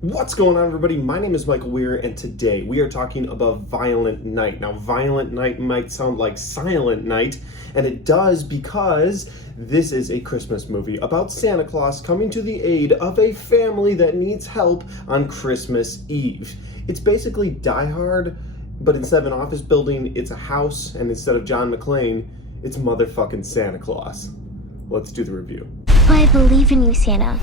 What's going on, everybody? My name is Michael Weir, and today we are talking about Violent Night. Now, Violent Night might sound like Silent Night, and it does because this is a Christmas movie about Santa Claus coming to the aid of a family that needs help on Christmas Eve. It's basically Die Hard, but instead of an office building, it's a house, and instead of John McClane, it's motherfucking Santa Claus. Let's do the review. I believe in you, Santa.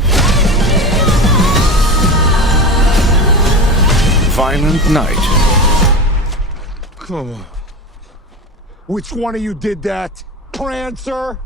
Violent Night. Come on. Which one of you did that? Prancer?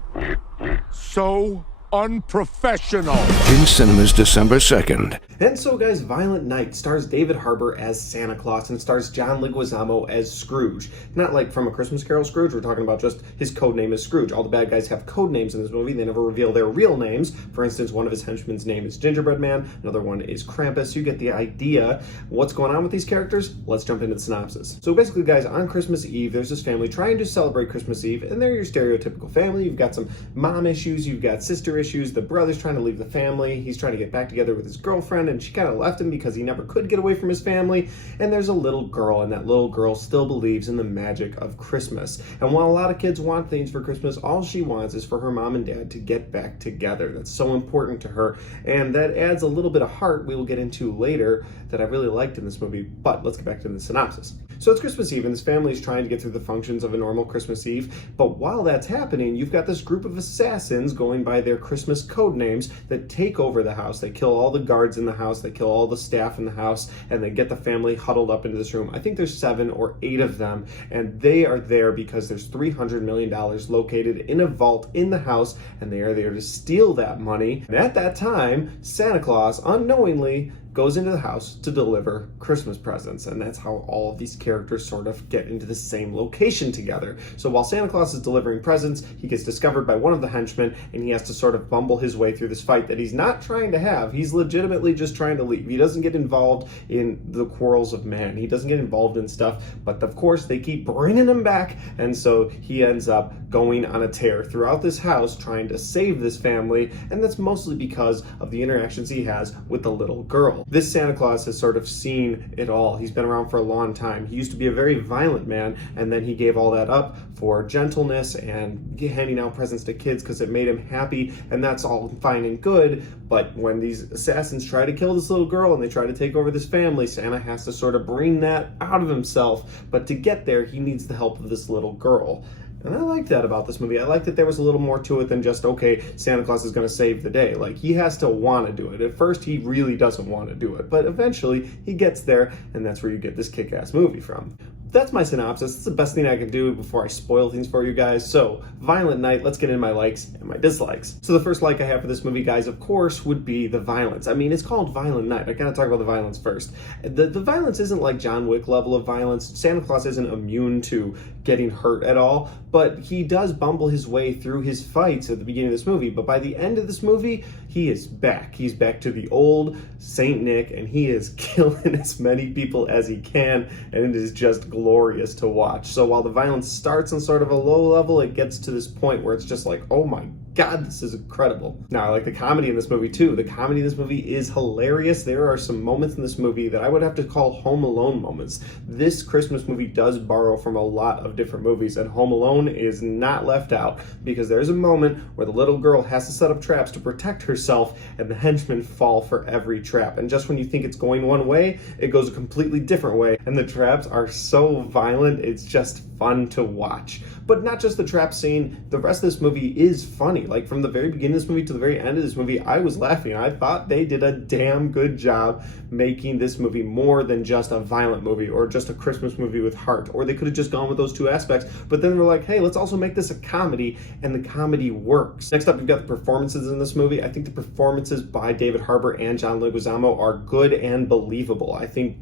So unprofessional. In cinemas December 2nd. And so, guys, Violent Night stars David Harbour as Santa Claus and stars John Leguizamo as Scrooge. Not like from A Christmas Carol Scrooge, we're talking about just his code name is Scrooge. All the bad guys have code names in this movie. They never reveal their real names. For instance, one of his henchmen's name is Gingerbread Man, another one is Krampus. You get the idea. What's going on with these characters? Let's jump into the synopsis. So basically, guys, on Christmas Eve, there's this family trying to celebrate Christmas Eve, and they're your stereotypical family. You've got some mom issues, you've got sister issues, the brother's trying to leave the family, he's trying to get back together with his girlfriend, and she kind of left him because he never could get away from his family, and there's a little girl, and that little girl still believes in the magic of Christmas. And while a lot of kids want things for Christmas, all she wants is for her mom and dad to get back together. That's so important to her, and that adds a little bit of heart we will get into later that I really liked in this movie. But let's get back to the synopsis. So it's Christmas Eve, and this family is trying to get through the functions of a normal Christmas Eve, but while that's happening, you've got this group of assassins going by their Christmas code names that take over the house. They kill all the guards in the house, they kill all the staff in the house, and they get the family huddled up into this room. I think there's 7 or 8 of them, and they are there because there's $300 million located in a vault in the house, and they are there to steal that money. And at that time, Santa Claus, unknowingly, goes into the house to deliver Christmas presents, and that's how all of these characters sort of get into the same location together. So while Santa Claus is delivering presents, he gets discovered by one of the henchmen, and he has to sort of bumble his way through this fight that he's not trying to have. He's legitimately just trying to leave. He doesn't get involved in the quarrels of man. He doesn't get involved in stuff, but of course they keep bringing him back, and so he ends up going on a tear throughout this house trying to save this family, and that's mostly because of the interactions he has with the little girl. This Santa Claus has sort of seen it all. He's been around for a long time. He used to be a very violent man, and then he gave all that up for gentleness and handing out presents to kids because it made him happy, and that's all fine and good. But when these assassins try to kill this little girl and they try to take over this family, Santa has to sort of bring that out of himself. But to get there, he needs the help of this little girl. And I like that about this movie. I like that there was a little more to it than just, okay, Santa Claus is going to save the day. Like, he has to want to do it. At first, he really doesn't want to do it. But eventually, he gets there, and that's where you get this kick-ass movie from. That's my synopsis. That's the best thing I can do before I spoil things for you guys. So, Violent Night, let's get into my likes and my dislikes. So the first like I have for this movie, guys, of course, would be the violence. I mean, it's called Violent Night. I gotta talk about the violence first. The violence isn't like John Wick level of violence. Santa Claus isn't immune to getting hurt at all, but he does bumble his way through his fights at the beginning of this movie. But by the end of this movie, he is back. He's back to the old Saint Nick, and he is killing as many people as he can, and it is just glorious to watch. So while the violence starts on sort of a low level, it gets to this point where it's just like, oh my God, this is incredible. Now, I like the comedy in this movie too. The comedy in this movie is hilarious. There are some moments in this movie that I would have to call Home Alone moments. This Christmas movie does borrow from a lot of different movies, and Home Alone is not left out because there's a moment where the little girl has to set up traps to protect herself, and the henchmen fall for every trap. And just when you think it's going one way, it goes a completely different way, and the traps are so violent, it's just fun to watch. But not just the trap scene, the rest of this movie is funny. Like, from the very beginning of this movie to the very end of this movie, I was laughing. I thought they did a damn good job making this movie more than just a violent movie or just a Christmas movie with heart. Or they could have just gone with those two aspects, but then they're like, hey, let's also make this a comedy, and the comedy works. Next up, you've got the performances in this movie. I think the performances by David Harbour and John Leguizamo are good and believable. I think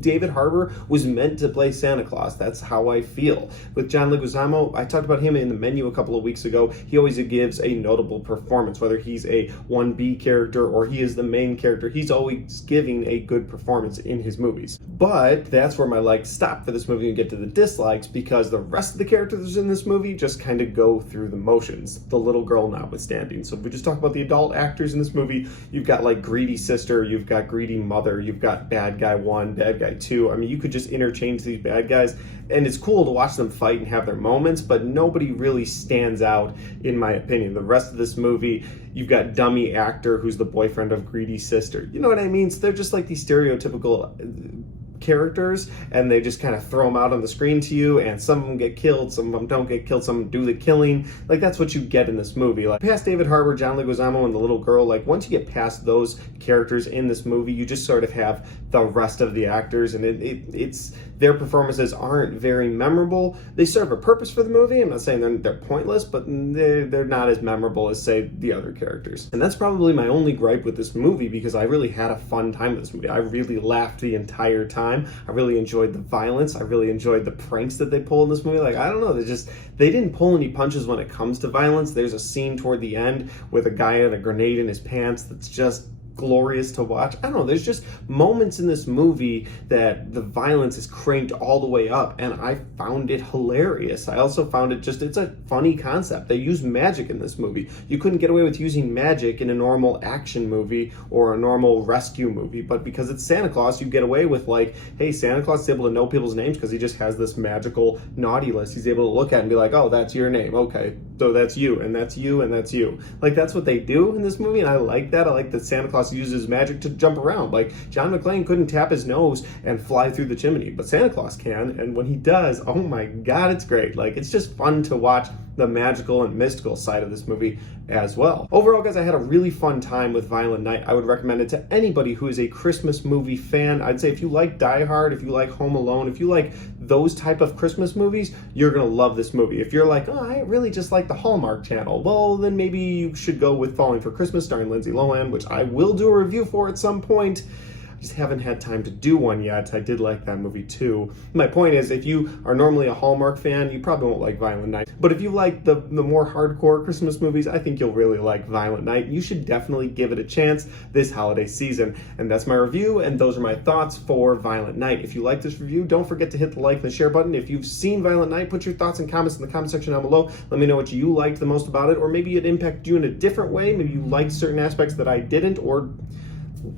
David Harbour was meant to play Santa Claus. That's how I feel. With John Leguizamo, I talked about him in the menu a couple of weeks ago. He always gives a notable performance, whether he's a 1B character or he is the main character. He's always giving a good performance in his movies. But that's where my likes stop for this movie and get to the dislikes, because the rest of the characters in this movie just kind of go through the motions, the little girl notwithstanding. So if we just talk about the adult actors in this movie, you've got like greedy sister, you've got greedy mother, you've got bad guy 1, bad guy 2. I mean, you could just interchange these bad guys, and it's cool to watch them fight and have their moments, but nobody really stands out in my opinion. The rest of this movie, you've got dummy actor who's the boyfriend of greedy sister. You know what I mean? So they're just like these stereotypical characters, and they just kind of throw them out on the screen to you, and some of them get killed, some of them don't get killed, some do the killing. Like, that's what you get in this movie. Like, past David Harbour, John Leguizamo, and the little girl, like, once you get past those characters in this movie, you just sort of have the rest of the actors, and it's their performances aren't very memorable. They serve a purpose for the movie. I'm not saying they're pointless, but they're not as memorable as, say, the other characters. And that's probably my only gripe with this movie, because I really had a fun time with this movie. I really laughed the entire time. I really enjoyed the violence. I really enjoyed the pranks that they pull in this movie. Like, I don't know, they didn't pull any punches when it comes to violence. There's a scene toward the end with a guy and a grenade in his pants that's just glorious to watch. I don't know, there's just moments in this movie that the violence is cranked all the way up, and I found it hilarious. I also found it's a funny concept. They use magic in this movie. You couldn't get away with using magic in a normal action movie or a normal rescue movie, but because it's Santa Claus, you get away with, like, hey, Santa Claus is able to know people's names because he just has this magical naughty list. He's able to look at it and be like, oh, that's your name, okay, so that's you, and that's you, and that's you. Like, that's what they do in this movie, and I like that. I like that Santa Claus uses magic to jump around. Like, John McClane couldn't tap his nose and fly through the chimney, but Santa Claus can, and when he does, oh my god, it's great. Like, it's just fun to watch the magical and mystical side of this movie as well. Overall, guys, I had a really fun time with Violent Night. I would recommend it to anybody who is a Christmas movie fan. I'd say if you like Die Hard, if you like Home Alone, if you like those type of Christmas movies, you're gonna love this movie. If you're like, oh, I really just like the Hallmark Channel, well, then maybe you should go with Falling for Christmas starring Lindsay Lohan, which I will do a review for at some point. I just haven't had time to do one yet. I did like that movie too. My point is, if you are normally a Hallmark fan, you probably won't like Violent Night. But if you like the more hardcore Christmas movies, I think you'll really like Violent Night. You should definitely give it a chance this holiday season. And that's my review, and those are my thoughts for Violent Night. If you like this review, don't forget to hit the like and the share button. If you've seen Violent Night, put your thoughts and comments in the comment section down below. Let me know what you liked the most about it, or maybe it impacted you in a different way. Maybe you liked certain aspects that I didn't, or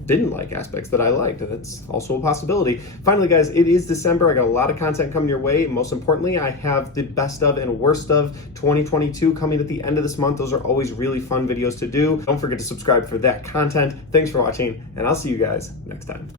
didn't like aspects that I liked. That's also a possibility. Finally, guys, it is December. I got a lot of content coming your way. Most importantly, I have the best of and worst of 2022 coming at the end of this month. Those are always really fun videos to do. Don't forget to subscribe for that content. Thanks for watching, and I'll see you guys next time.